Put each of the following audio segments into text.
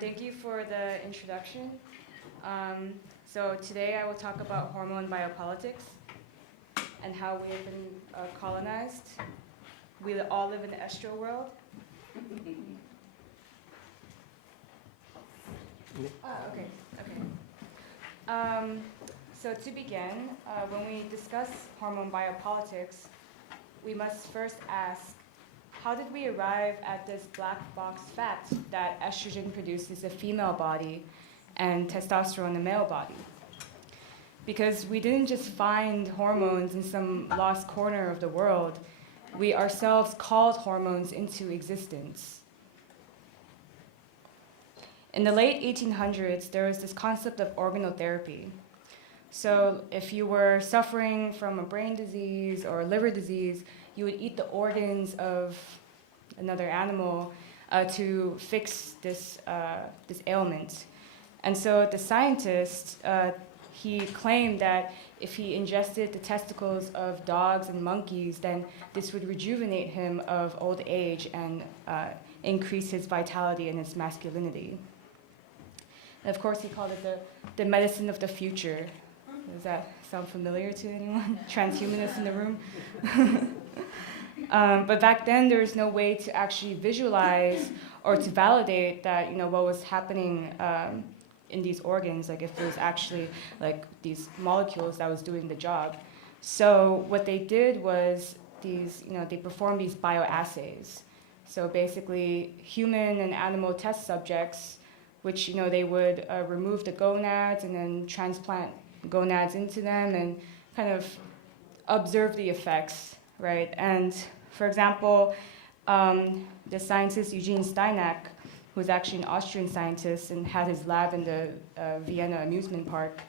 Thank you for the introduction. So today I will talk about hormone biopolitics and how we have been colonized. We all live in the estro world. Okay. So to begin, when we discuss hormone biopolitics, we must first ask, how did we arrive at this black box fact that estrogen produces a female body and testosterone a male body? Because we didn't just find hormones in some lost corner of the world. We ourselves called hormones into existence. In the late 1800s, there was this concept of organotherapy. So if you were suffering from a brain disease or a liver disease, you would eat the organs of another animal to fix this ailment. And so the scientist, he claimed that if he ingested the testicles of dogs and monkeys, then this would rejuvenate him of old age and increase his vitality and his masculinity. And of course, he called it the medicine of the future. Does that sound familiar to anyone? Transhumanists in the room? But back then, there was no way to actually visualize or to validate that, what was happening in these organs, like if it was actually like these molecules that was doing the job. So what they did was they performed these bioassays. So basically, human and animal test subjects, which they would remove the gonads and then transplant gonads into them and kind of observe the effects, right? And for example, the scientist Eugene Steinach, who was actually an Austrian scientist and had his lab in the Vienna amusement park,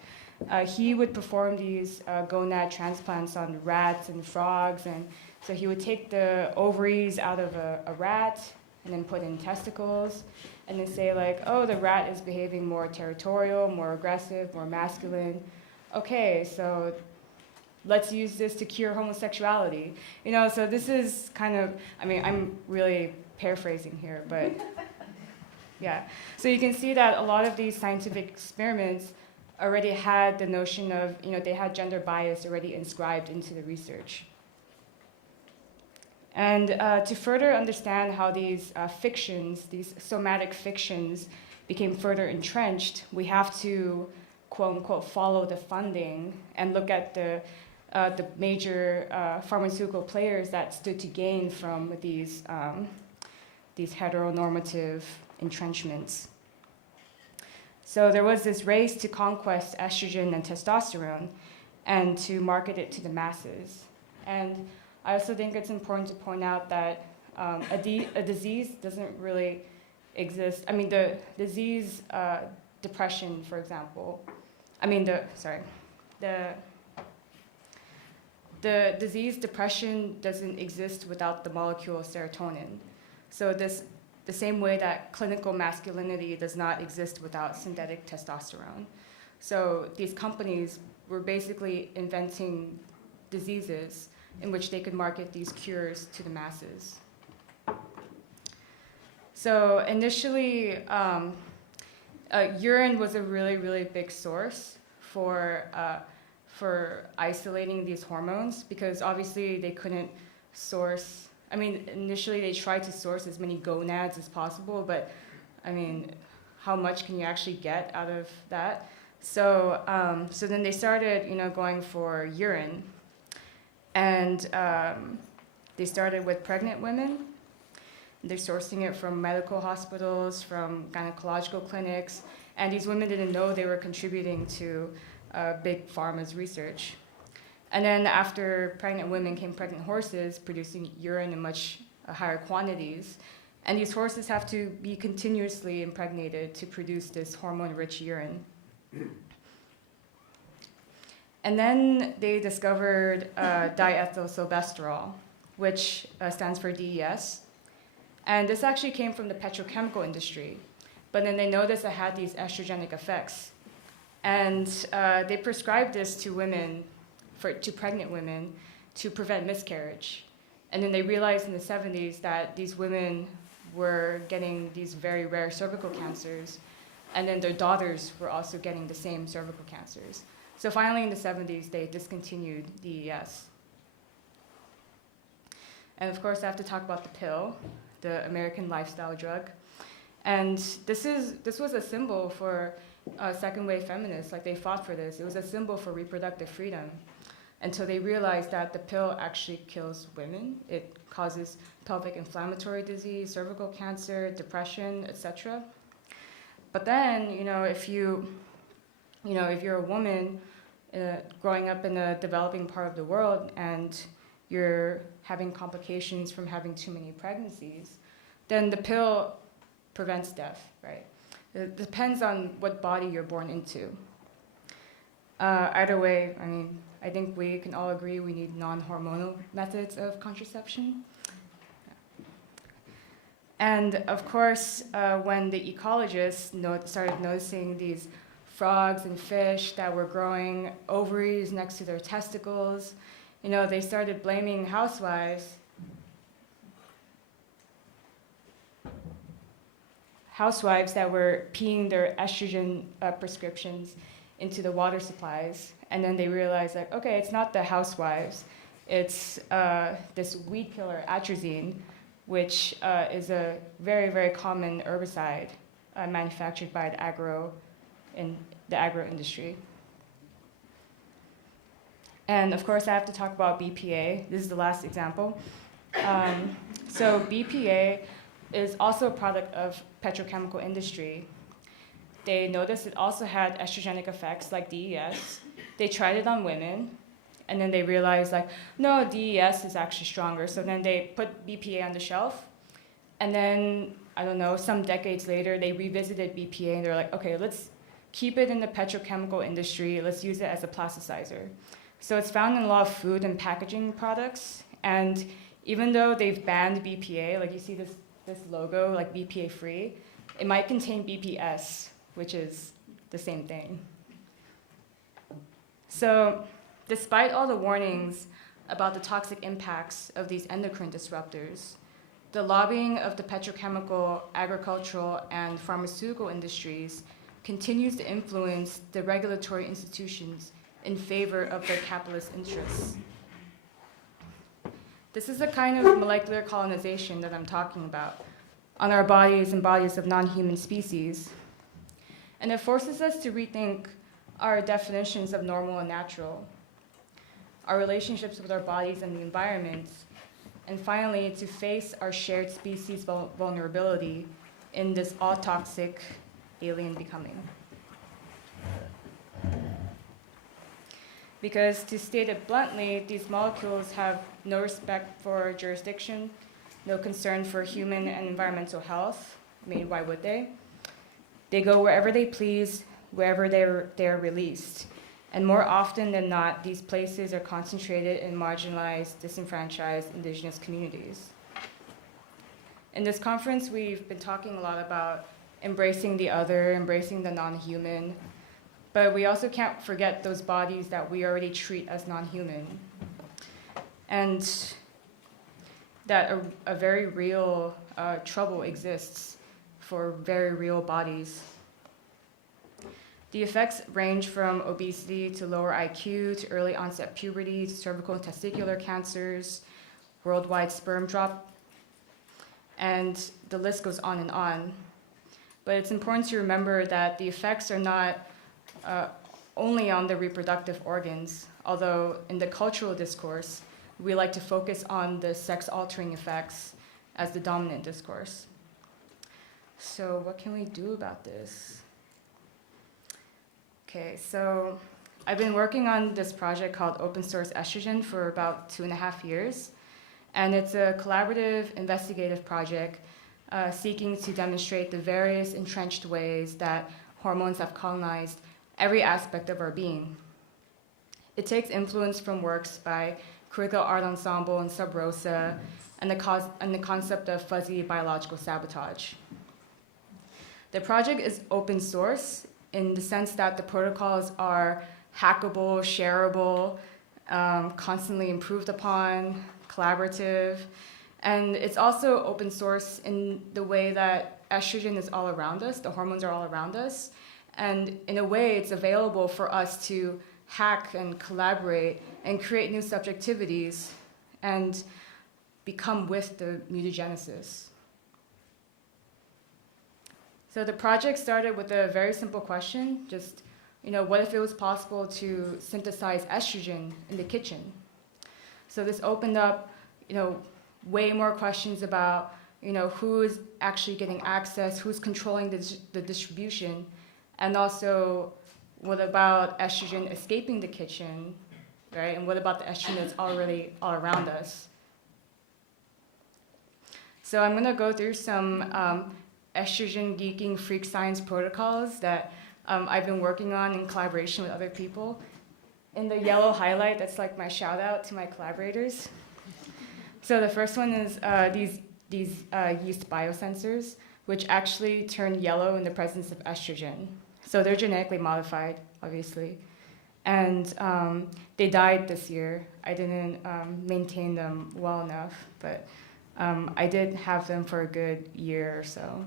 he would perform these gonad transplants on rats and frogs. And so he would take the ovaries out of a rat and then put in testicles and then say like, oh, the rat is behaving more territorial, more aggressive, more masculine. Okay, so let's use this to cure homosexuality. So this is kind of, I'm really paraphrasing here, but yeah. So you can see that a lot of these scientific experiments already had the notion of, they had gender bias already inscribed into the research. And to further understand how these fictions, these somatic fictions, became further entrenched, we have to, quote unquote, follow the funding and look at the major pharmaceutical players that stood to gain from these heteronormative entrenchments. So there was this race to conquest estrogen and testosterone and to market it to the masses. And I also think it's important to point out that a disease doesn't really exist. The disease depression, for example. The disease depression doesn't exist without the molecule serotonin. So the same way that clinical masculinity does not exist without synthetic testosterone. So these companies were basically inventing diseases in which they could market these cures to the masses. So initially, urine was a really, really big source for isolating these hormones, because obviously they couldn't source. Initially they tried to source as many gonads as possible, but how much can you actually get out of that? So then they started, going for urine, and they started with pregnant women. They're sourcing it from medical hospitals, from gynecological clinics, and these women didn't know they were contributing to big pharma's research. And then after pregnant women came pregnant horses producing urine in much higher quantities. And these horses have to be continuously impregnated to produce this hormone-rich urine. And then they discovered diethylsylbesterol, which stands for DES. And this actually came from the petrochemical industry. But then they noticed it had these estrogenic effects. And they prescribed this to women, to pregnant women, to prevent miscarriage. And then they realized in the 70s that these women were getting these very rare cervical cancers, and then their daughters were also getting the same cervical cancers. So finally in the 70s, they discontinued DES. And of course, I have to talk about the pill, the American lifestyle drug. And this was a symbol for second wave feminists, like they fought for this. It was a symbol for reproductive freedom until they realized that the pill actually kills women. It causes pelvic inflammatory disease, cervical cancer, depression, etc. But then, if you're a woman growing up in a developing part of the world and you're having complications from having too many pregnancies, then the pill prevents death, right? It depends on what body you're born into. Either way, I think we can all agree we need non-hormonal methods of contraception. And of course, when the ecologists started noticing these frogs and fish that were growing ovaries next to their testicles, they started blaming housewives that were peeing their estrogen prescriptions into the water supplies. And then they realized, like, okay, it's not the housewives, it's this weed killer, atrazine, which is a very, very common herbicide manufactured by the agro industry. And of course, I have to talk about BPA. This is the last example. So BPA is also a product of petrochemical industry. They noticed it also had estrogenic effects like DES. They tried it on women, and then they realized, like, no, DES is actually stronger. So then they put BPA on the shelf, and then, I don't know, some decades later, they revisited BPA, and they're like, okay, let's keep it in the petrochemical industry. Let's use it as a plasticizer. So it's found in a lot of food and packaging products, and even though they've banned BPA, like you see this logo, like BPA free, it might contain BPS, which is the same thing. So despite all the warnings about the toxic impacts of these endocrine disruptors, the lobbying of the petrochemical, agricultural, and pharmaceutical industries continues to influence the regulatory institutions in favor of their capitalist interests. This is the kind of molecular colonization that I'm talking about on our bodies and bodies of non-human species. And it forces us to rethink our definitions of normal and natural, our relationships with our bodies and the environment, and finally, to face our shared species vulnerability in this all-toxic alien becoming. Because to state it bluntly, these molecules have no respect for jurisdiction, no concern for human and environmental health. Why would they? They go wherever they please, wherever they're released. And more often than not, these places are concentrated in marginalized, disenfranchised indigenous communities. In this conference, we've been talking a lot about embracing the other, embracing the non-human, but we also can't forget those bodies that we already treat as non-human. And that a very real trouble exists for very real bodies. The effects range from obesity to lower IQ to early onset puberty to cervical and testicular cancers, worldwide sperm drop, and the list goes on and on. But it's important to remember that the effects are not only on the reproductive organs, although in the cultural discourse, we like to focus on the sex-altering effects as the dominant discourse. So what can we do about this? Okay, so I've been working on this project called Open Source Estrogen for about 2.5 years, and it's a collaborative investigative project seeking to demonstrate the various entrenched ways that hormones have colonized every aspect of our being. It takes influence from works by Critical Art Ensemble and Sub Rosa, and the concept of fuzzy biological sabotage. The project is open source in the sense that the protocols are hackable, shareable, constantly improved upon, collaborative, And it's also open source in the way that estrogen is all around us, the hormones are all around us. And in a way, it's available for us to hack and collaborate and create new subjectivities and become with the mutagenesis. So the project started with a very simple question, just, what if it was possible to synthesize estrogen in the kitchen? So this opened up, way more questions about, who is actually getting access, who's controlling the distribution, and also what about estrogen escaping the kitchen, right? And what about the estrogen that's already all around us? So I'm gonna go through some estrogen geeking freak science protocols that I've been working on in collaboration with other people. In the yellow highlight, that's like my shout out to my collaborators. So the first one is these yeast biosensors, which actually turn yellow in the presence of estrogen. So they're genetically modified, obviously. And they died this year. I didn't maintain them well enough, but I did have them for a good year or so.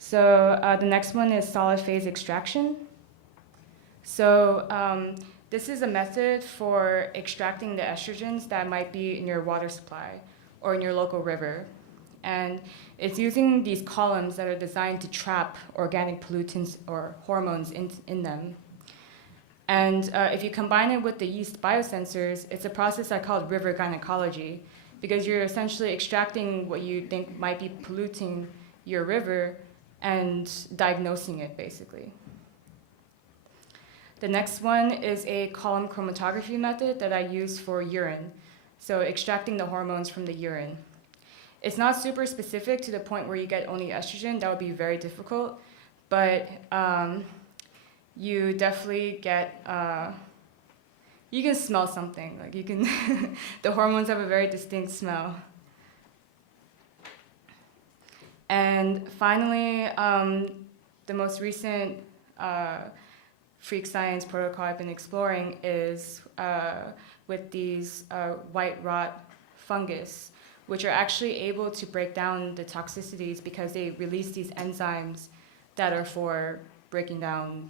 So the next one is solid phase extraction. So this is a method for extracting the estrogens that might be in your water supply or in your local river. And it's using these columns that are designed to trap organic pollutants or hormones in them. And if you combine it with the yeast biosensors, it's a process I call river gynecology, because you're essentially extracting what you think might be polluting your river and diagnosing it, basically. The next one is a column chromatography method that I use for urine, so extracting the hormones from the urine. It's not super specific to the point where you get only estrogen. That would be very difficult, but you definitely get, you can smell something. Like you can, the hormones have a very distinct smell. And finally, the most recent freak science protocol I've been exploring is with these white rot fungus, which are actually able to break down the toxicities because they release these enzymes that are for breaking down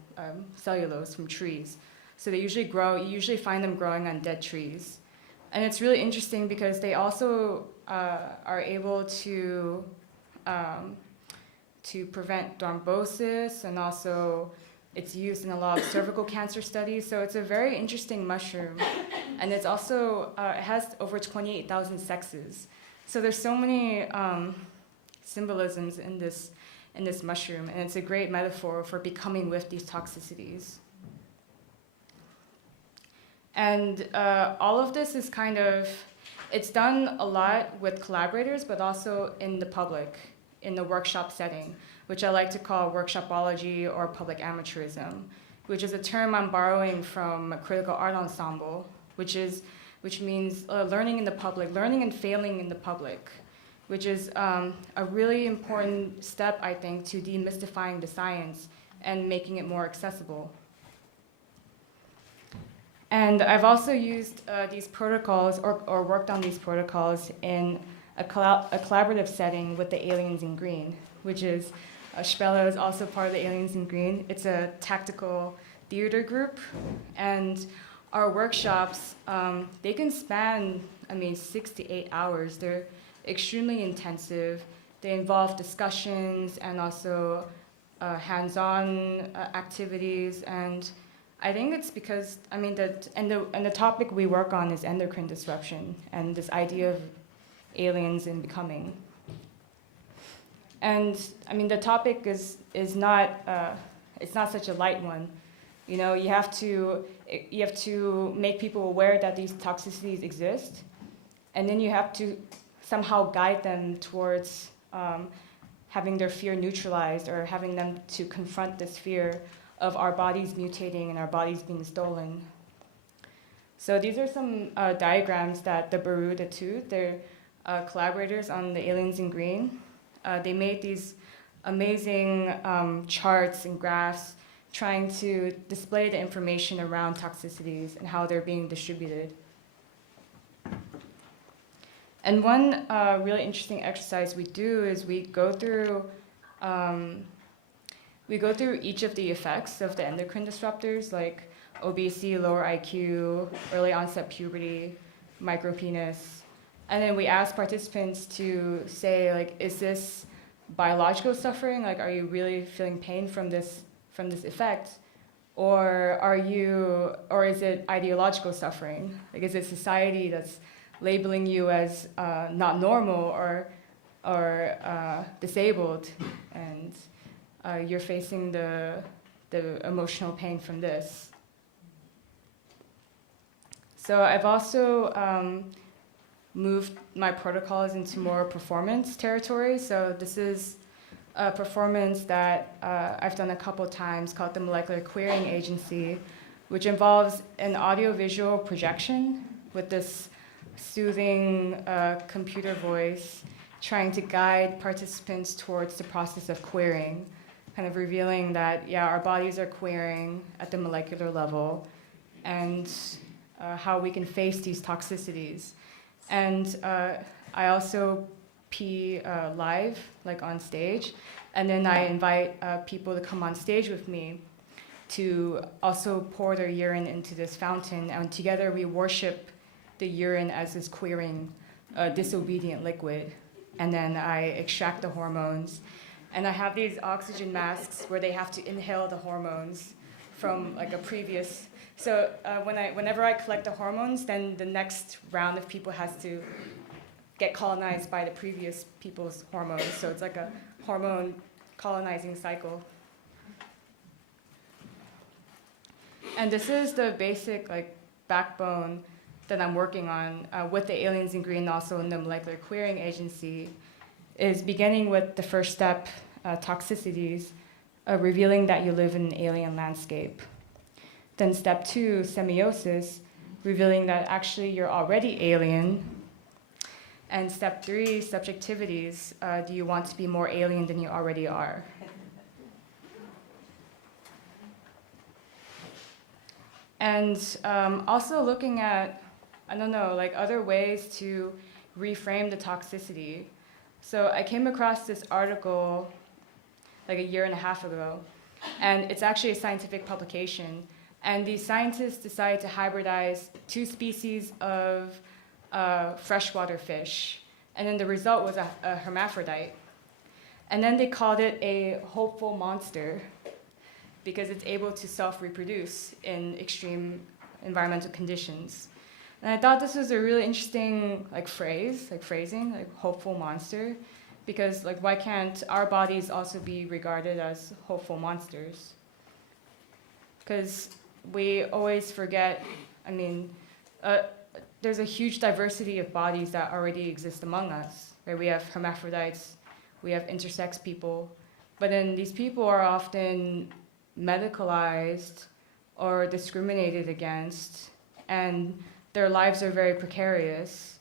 cellulose from trees. So they usually grow, you usually find them growing on dead trees. And it's really interesting because they also are able to prevent thrombosis, and also it's used in a lot of cervical cancer studies. So it's a very interesting mushroom. And it's also, it has over 28,000 sexes. So there's so many symbolisms in this mushroom, and it's a great metaphor for becoming with these toxicities. And all of this is kind of, it's done a lot with collaborators, but also in the public, in the workshop setting, which I like to call workshopology or public amateurism, which is a term I'm borrowing from a critical art ensemble, which means learning in the public, learning and failing in the public, which is a really important step, I think, to demystifying the science and making it more accessible. And I've also used these protocols or worked on these protocols in a collaborative setting with the Aliens in Green, which is, Spella is also part of the Aliens in Green. It's a tactical theater group, and our workshops, they can span, 6 to 8 hours. They're extremely intensive. They involve discussions and also hands-on activities, and I think it's because, the topic we work on is endocrine disruption and this idea of aliens in becoming. And the topic is not, it's not such a light one. You have to make people aware that these toxicities exist, and then you have to somehow guide them towards having their fear neutralized, or having them to confront this fear of our bodies mutating and our bodies being stolen. So these are some diagrams that the Baru, the two, they're collaborators on the Aliens in Green. They made these amazing charts and graphs trying to display the information around toxicities and how they're being distributed. And one really interesting exercise we do is we go through each of the effects of the endocrine disruptors, like obesity, lower IQ, early onset puberty, micropenis. And then we ask participants to say, like, is this biological suffering? Like, are you really feeling pain from this effect? Or is it ideological suffering? Like, is it society that's labeling you as not normal or disabled, and you're facing the emotional pain from this? So I've also moved my protocols into more performance territory. So this is a performance that I've done a couple times called the Molecular Querying Agency, which involves an audiovisual projection with this soothing computer voice trying to guide participants towards the process of querying, kind of revealing that, yeah, our bodies are querying at the molecular level, and how we can face these toxicities. And I also pee live, like on stage, and then I invite people to come on stage with me to also pour their urine into this fountain, and together we worship the urine as this queering, disobedient liquid. And then I extract the hormones. And I have these oxygen masks where they have to inhale the hormones from like a previous. So whenever I collect the hormones, then the next round of people has to get colonized by the previous people's hormones. So it's like a hormone colonizing cycle. And this is the basic like backbone that I'm working on with the Aliens in Green, also in the Molecular Querying Agency, is beginning with the first step, toxicities, revealing that you live in an alien landscape. Then step 2, semiosis, revealing that actually you're already alien. And step 3, subjectivities, do you want to be more alien than you already are? And also looking at, I don't know, like other ways to reframe the toxicity. So I came across this article like a year and a half ago, and it's actually a scientific publication. And these scientists decided to hybridize 2 species of freshwater fish. And then the result was a hermaphrodite. And then they called it a hopeful monster because it's able to self-reproduce in extreme environmental conditions. And I thought this was a really interesting phrasing, like hopeful monster, because like why can't our bodies also be regarded as hopeful monsters? Because we always forget, I mean, there's a huge diversity of bodies that already exist among us. Right? We have hermaphrodites, we have intersex people, but then these people are often medicalized or discriminated against, and their lives are very precarious.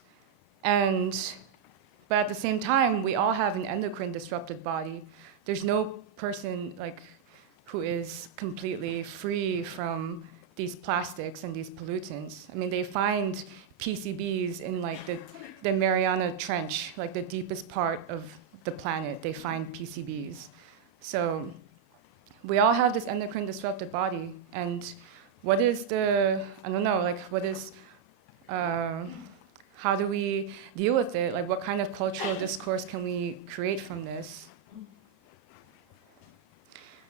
But at the same time, we all have an endocrine disrupted body. There's no person like who is completely free from these plastics and these pollutants. I mean, they find PCBs in like the Mariana Trench, like the deepest part of the planet, they find PCBs. So we all have this endocrine disrupted body, and what is how do we deal with it? Like, what kind of cultural discourse can we create from this?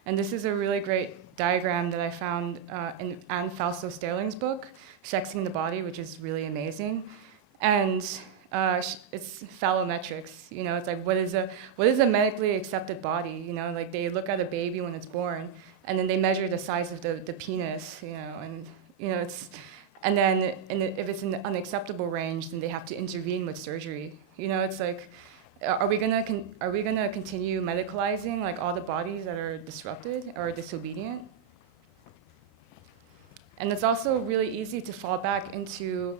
And this is a really great diagram that I found in Anne Fausto Sterling's book, Sexing the Body, which is really amazing. And it's phallometrics. You know, it's like what is a medically accepted body? You know, like they look at a baby when it's born, and then they measure the size of the penis. You know, and you know and then if it's in the unacceptable range, then they have to intervene with surgery. You know, it's like, are we gonna continue medicalizing like all the bodies that are disrupted or disobedient? And it's also really easy to fall back into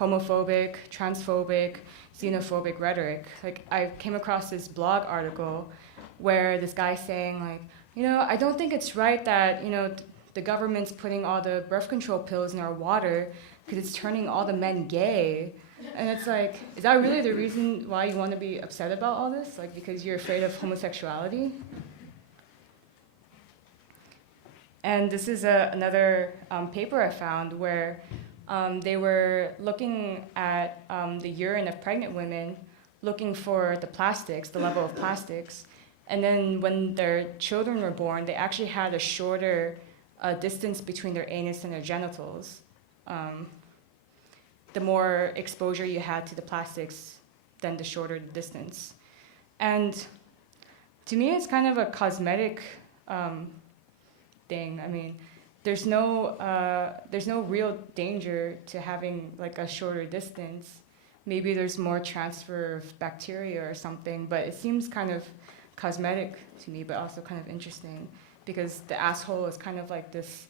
homophobic, transphobic, xenophobic rhetoric. Like I came across this blog article where this guy's saying like, you know, I don't think it's right that, you know, the government's putting all the birth control pills in our water because it's turning all the men gay. And it's like, is that really the reason why you want to be upset about all this? Like, because you're afraid of homosexuality? And this is another paper I found where they were looking at the urine of pregnant women, looking for the plastics, the level of plastics. And then when their children were born, they actually had a shorter distance between their anus and their genitals. The more exposure you had to the plastics, then the shorter the distance. And to me, it's kind of a cosmetic thing. I mean, there's no real danger to having like a shorter distance. Maybe there's more transfer of bacteria or something, but it seems kind of cosmetic to me, but also kind of interesting because the asshole is kind of like this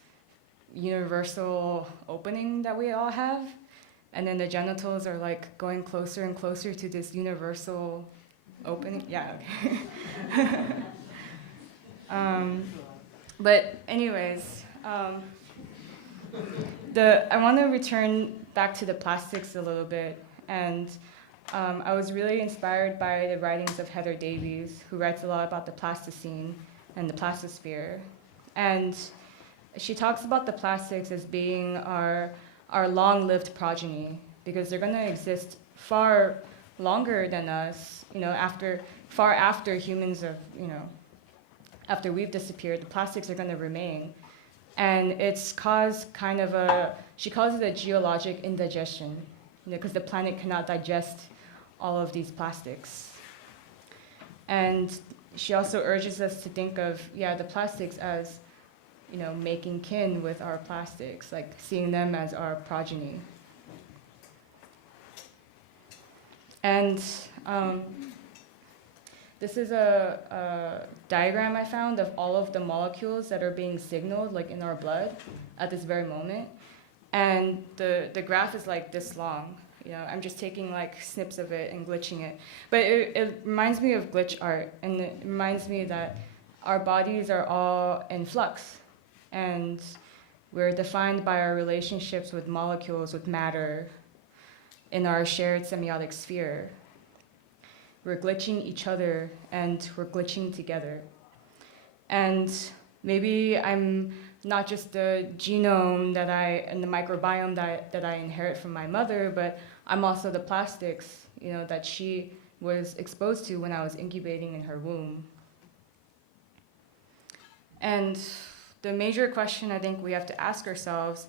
universal opening that we all have, and then the genitals are like going closer and closer to this universal opening. Yeah. Okay. But anyways, I want to return back to the plastics a little bit, and I was really inspired by the writings of Heather Davies, who writes a lot about the plasticine and the plastosphere. And she talks about the plastics as being our long-lived progeny, because they're going to exist far longer than us, far after humans have, after we've disappeared, the plastics are going to remain. And it's caused she calls it a geologic indigestion, because the planet cannot digest all of these plastics. And she also urges us to think of, the plastics as, making kin with our plastics, like seeing them as our progeny. And this is a diagram I found of all of the molecules that are being signaled, like in our blood, at this very moment. And the graph is like this long. I'm just taking like snips of it and glitching it. But it reminds me of glitch art, and it reminds me that our bodies are all in flux, and we're defined by our relationships with molecules, with matter, in our shared semiotic sphere. We're glitching each other, and we're glitching together. And maybe I'm not just the genome and the microbiome that I inherit from my mother, but I'm also the plastics, that she was exposed to when I was incubating in her womb. And the major question I think we have to ask ourselves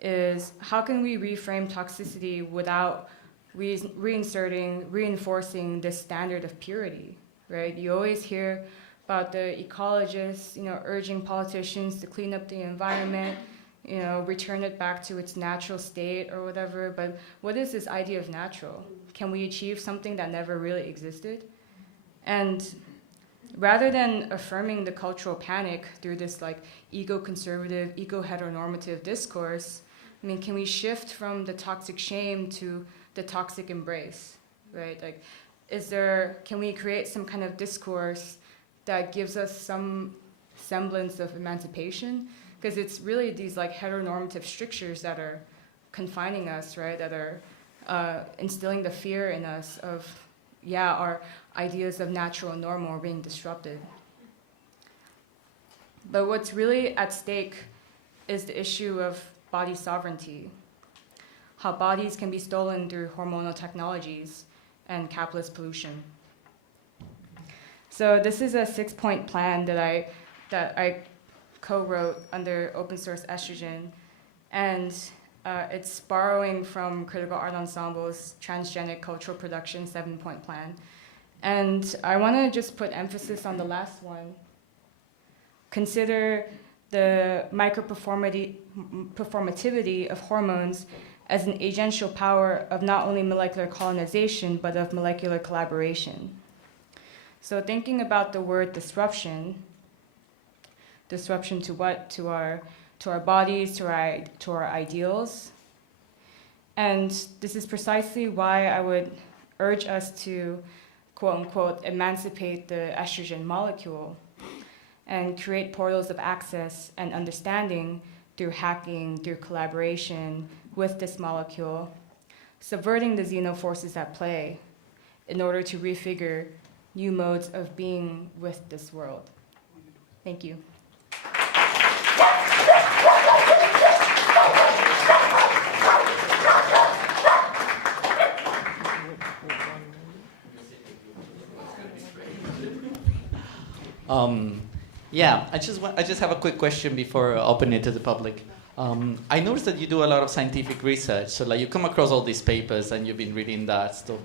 is, how can we reframe toxicity without reinforcing this standard of purity, right? You always hear about the ecologists, urging politicians to clean up the environment, return it back to its natural state or whatever. But what is this idea of natural? Can we achieve something that never really existed? And rather than affirming the cultural panic through this like ego-conservative, ego-heteronormative discourse, can we shift from the toxic shame to the toxic embrace, right? Like, can we create some kind of discourse that gives us some semblance of emancipation? Because it's really these like heteronormative strictures that are confining us, right? That are instilling the fear in us of, our ideas of natural and normal are being disrupted. But what's really at stake is the issue of body sovereignty, how bodies can be stolen through hormonal technologies and capitalist pollution. So this is a 6-point plan that I co-wrote under open source estrogen, and it's borrowing from Critical Art Ensemble's Transgenic Cultural Production 7-point plan. And I want to just put emphasis on the last one. Consider the micro-performativity of hormones as an agential power of not only molecular colonization, but of molecular collaboration. So thinking about the word disruption to what? To our bodies, to our ideals. And this is precisely why I would urge us to, quote unquote, emancipate the estrogen molecule and create portals of access and understanding through hacking, through collaboration with this molecule, subverting the xenoforces at play in order to refigure new modes of being with this world. Thank you. Yeah, I just have a quick question before opening it to the public. I noticed that you do a lot of scientific research, so like you come across all these papers and you've been reading that stuff.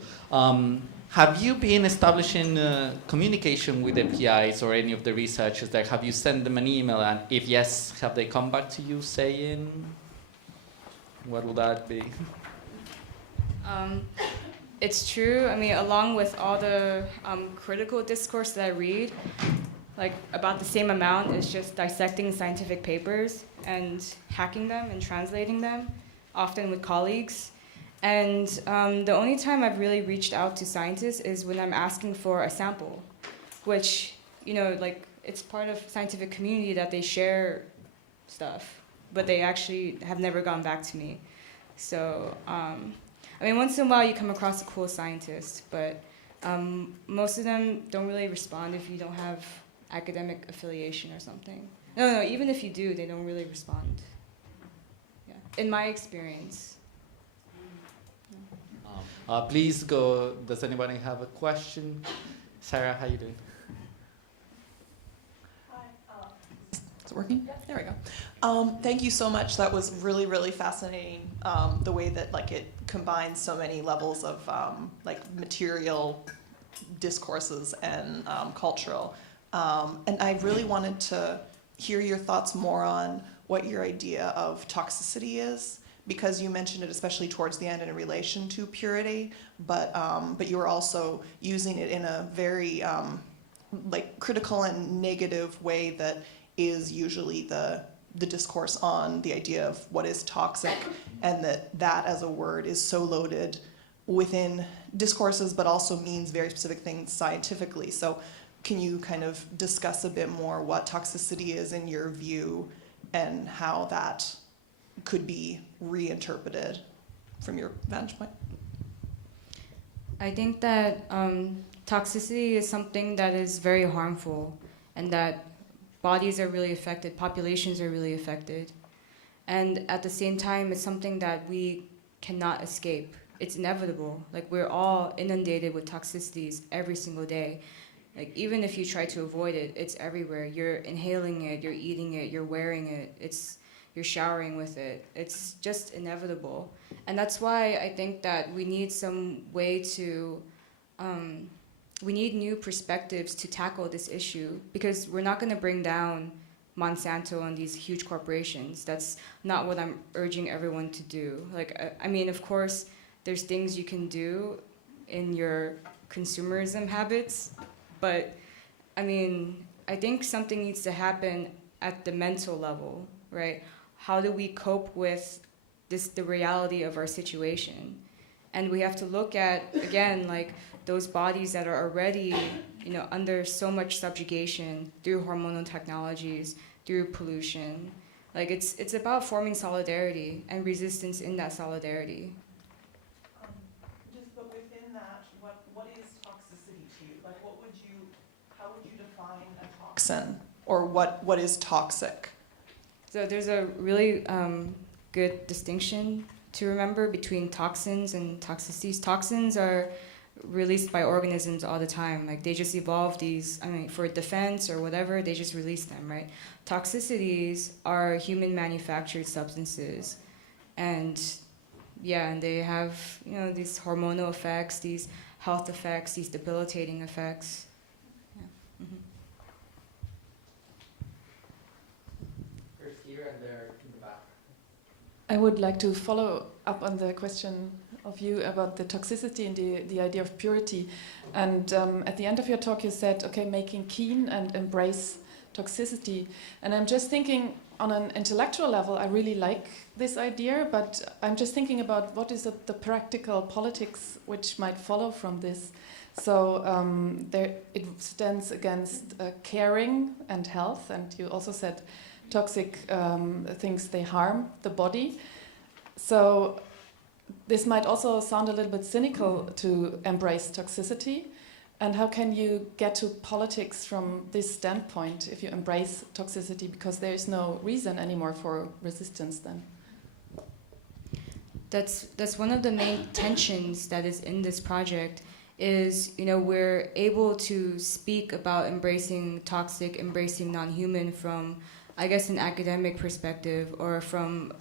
Have you been establishing communication with APIs or any of the researchers there? Have you sent them an email, and if yes, have they come back to you saying, what will that be? It's true. I mean, along with all the critical discourse that I read, like about the same amount is just dissecting scientific papers and hacking them and translating them, often with colleagues. And the only time I've really reached out to scientists is when I'm asking for a sample, which, you know, like it's part of scientific community that they share stuff, but they actually have never gone back to me. So, I mean, once in a while you come across a cool scientist, but most of them don't really respond if you don't have academic affiliation or something. No, even if you do, they don't really respond. Yeah, in my experience. Please go. Does anybody have a question? Sarah, how you doing? Hi. Is it working? Yeah. There we go. Thank you so much. That was really, really fascinating. The way that like it combines so many levels of like material discourses and cultural. And I really wanted to hear your thoughts more on what your idea of toxicity is, because you mentioned it especially towards the end in relation to purity, but you were also using it in a very like critical and negative way that is usually the discourse on the idea of what is toxic, and that as a word is so loaded within discourses, but also means very specific things scientifically. So can you kind of discuss a bit more what toxicity is in your view and how that could be reinterpreted from your vantage point? I think that toxicity is something that is very harmful, and that bodies are really affected, populations are really affected. And at the same time, it's something that we cannot escape. It's inevitable. Like, we're all inundated with toxicities every single day. Like, even if you try to avoid it, it's everywhere. You're inhaling it, you're eating it, you're wearing it, you're showering with it. It's just inevitable. And that's why I think that we need some way to, we need new perspectives to tackle this issue, because we're not gonna bring down Monsanto and these huge corporations. That's not what I'm urging everyone to do. Like, I mean, of course, there's things you can do in your consumerism habits, but I mean, I think something needs to happen at the mental level, right? How do we cope with the reality of our situation? And we have to look at, again, like those bodies that are already, you know, under so much subjugation through hormonal technologies, through pollution. Like, it's about forming solidarity and resistance in that solidarity. But within that, what is toxicity to you? Like, how would you define a toxin, or what is toxic? So there's a really good distinction to remember between toxins and toxicities. Toxins are released by organisms all the time. Like, they just evolve these, I mean, for defense or whatever, they just release them, right? Toxicities are human manufactured substances. And yeah, and they have, you know, these hormonal effects, these health effects, these debilitating effects. Yeah. Mm-hmm. First here and there in the back. I would like to follow up on the question of you about the toxicity and the idea of purity. And at the end of your talk, you said, okay, making keen and embrace toxicity. And I'm just thinking, on an intellectual level, I really like this idea, but I'm just thinking about what is the practical politics which might follow from this. So it stands against caring and health, and you also said toxic things, they harm the body. So this might also sound a little bit cynical to embrace toxicity. And how can you get to politics from this standpoint if you embrace toxicity? Because there is no reason anymore for resistance then. That's one of the main tensions that is in this project. Is, you know, we're able to speak about embracing toxic, embracing non-human from, I guess, an academic perspective, or from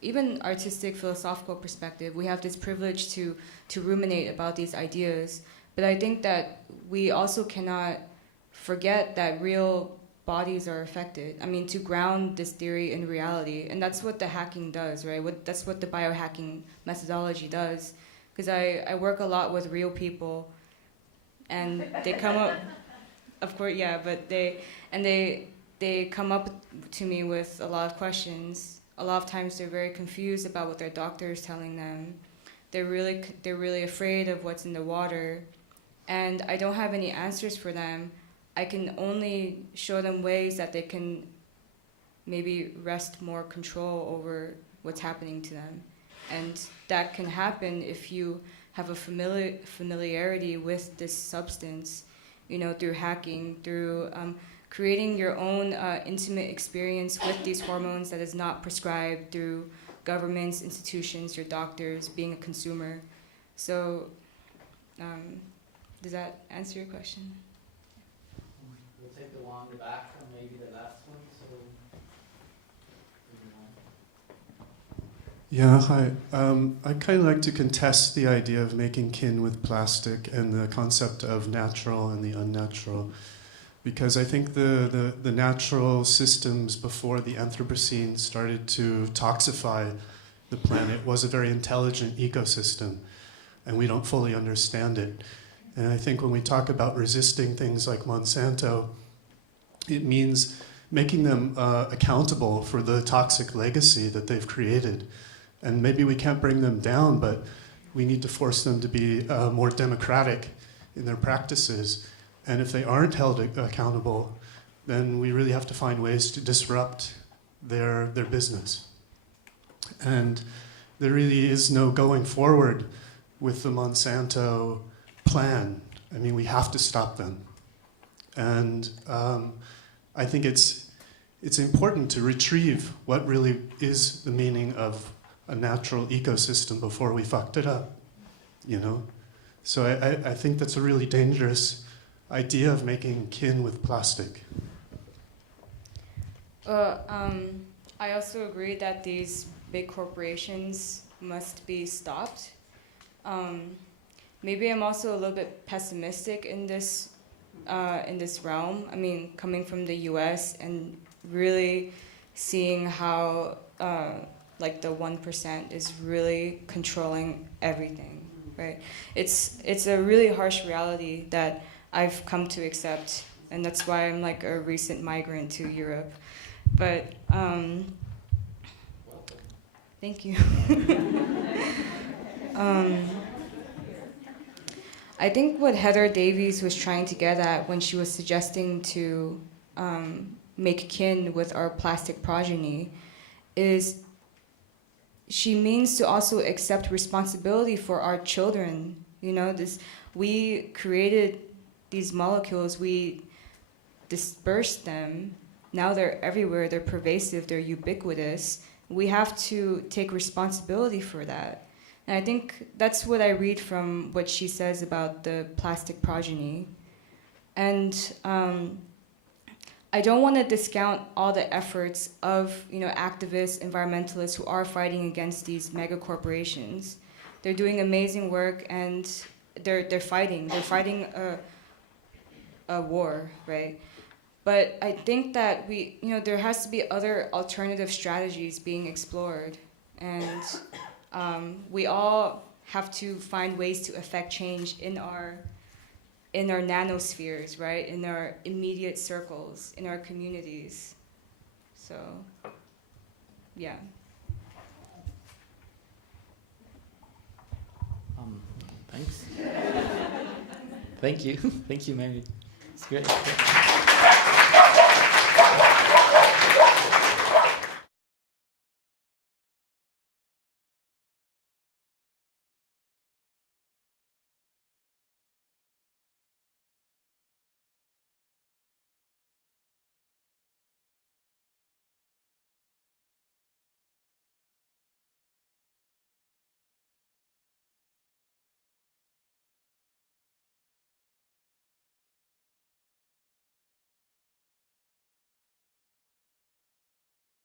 even artistic, philosophical perspective. We have this privilege to ruminate about these ideas. But I think that we also cannot forget that real bodies are affected. I mean, to ground this theory in reality. And that's what the hacking does, right? That's what the biohacking methodology does. Because I work a lot with real people, and they come up, of course, yeah, but they come up to me with a lot of questions. A lot of times they're very confused about what their doctor is telling them. They're really afraid of what's in the water. And I don't have any answers for them. I can only show them ways that they can maybe wrest more control over what's happening to them. And that can happen if you have a familiarity with this substance, you know, through hacking, through creating your own intimate experience with these hormones that is not prescribed through governments, institutions, your doctors, being a consumer. So, does that answer your question? We'll take the one on the back and maybe the last one. So, yeah, hi. I'd kind of like to contest the idea of making kin with plastic and the concept of natural and the unnatural, because I think the natural systems before the Anthropocene started to toxify the planet was a very intelligent ecosystem, and we don't fully understand it. And I think when we talk about resisting things like Monsanto, it means making them accountable for the toxic legacy that they've created. And maybe we can't bring them down, but we need to force them to be more democratic in their practices. And if they aren't held accountable, then we really have to find ways to disrupt their business. And there really is no going forward with the Monsanto plan. I mean, we have to stop them. And I think it's important to retrieve what really is the meaning of a natural ecosystem before we fucked it up, you know? So I think that's a really dangerous idea of making kin with plastic. I also agree that these big corporations must be stopped. Maybe I'm also a little bit pessimistic in this realm. I mean, coming from the U.S. and really seeing how like the 1% is really controlling everything, right? It's a really harsh reality that I've come to accept, and that's why I'm like a recent migrant to Europe. But thank you. I think what Heather Davies was trying to get at when she was suggesting to make kin with our plastic progeny is she means to also accept responsibility for our children. You know, we created these molecules, we dispersed them. Now they're everywhere, they're pervasive, they're ubiquitous. We have to take responsibility for that. And I think that's what I read from what she says about the plastic progeny. And I don't want to discount all the efforts of, you know, activists, environmentalists who are fighting against these mega corporations. They're doing amazing work, and they're fighting a war, right? But I think that there has to be other alternative strategies being explored, and we all have to find ways to affect change in our nanospheres, right? In our immediate circles, in our communities. So, yeah. Thanks. Thank you. Thank you, Mary. It's great.